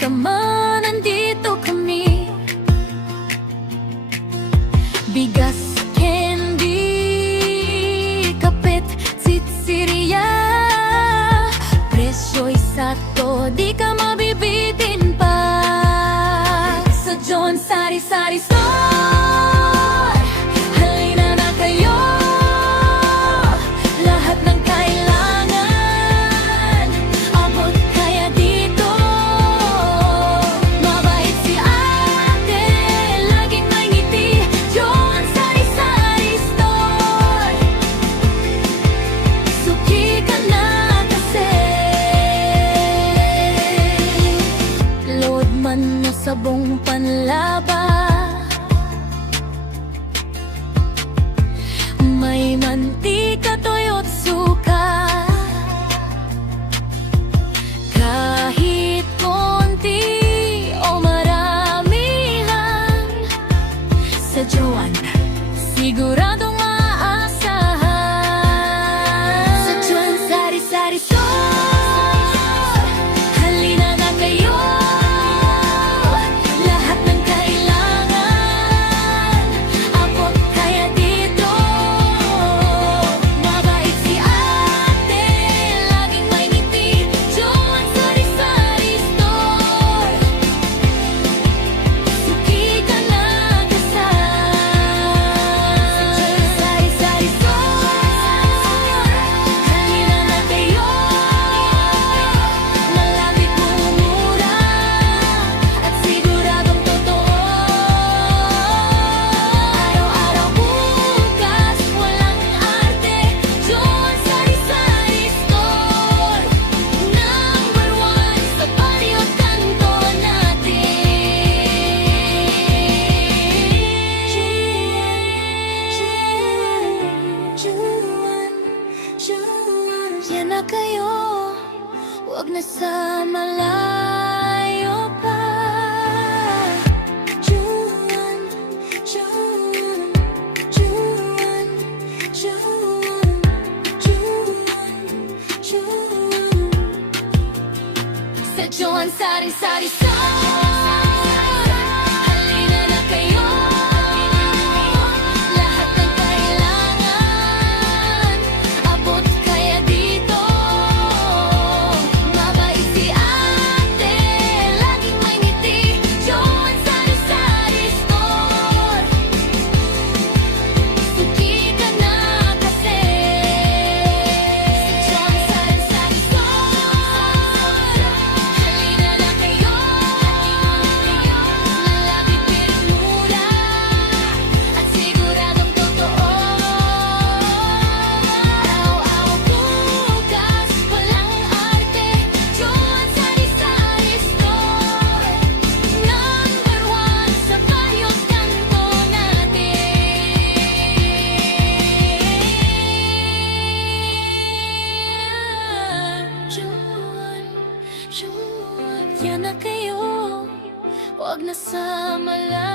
ka man, nandito kami. Bigas, candy, kapit, tsitsiriya, presyo'y sakto, di ka mabibitin pa. Sa John Sari-Sari Store, halina na kayo. Lahat ng kailangan, abot kaya dito. Mabait si ate, laging may ngiti. John Sari-Sari Store, suki ka na kasi. Load man na sabong panlaba, may mantika, toyo't suka. Kahit konti o maramihan, sa Joan siguradong maasahan. Sa Joan Sari-Sari Store, halina na kayo. Lahat ng kailangan, abot kaya dito. Mabait si ate, laging may ngiti. Joan Sari-Sari Store, suki ka na kasi. Sa Joan Sari-Sari Store, halina na kayo. Malapit mumura at siguradong totoo. Araw-araw bukas, walang arte. John Sari-Sari Store, number one sa baryo kanto natin. Yan na kayo, huwag na sa malayo pa. Juan, Juan, Juan, Juan, Juan, Juan. Sa Joan Sari-Sari Store, halina na kayo. Lahat ng kailangan, abot kaya dito. Mabait si ate, laging may ngiti. Joan Sari-Sari Store, suki ka na kasi. Sa Joan Sari-Sari Store, halina na kayo. Malapit pilit mura at siguradong totoo. Araw-araw bukas, walang arte. Joan Sari-Sari Store, number one sa baryo kanto natin. Juan, Juan, yan na kayo, huwag na sa malayo.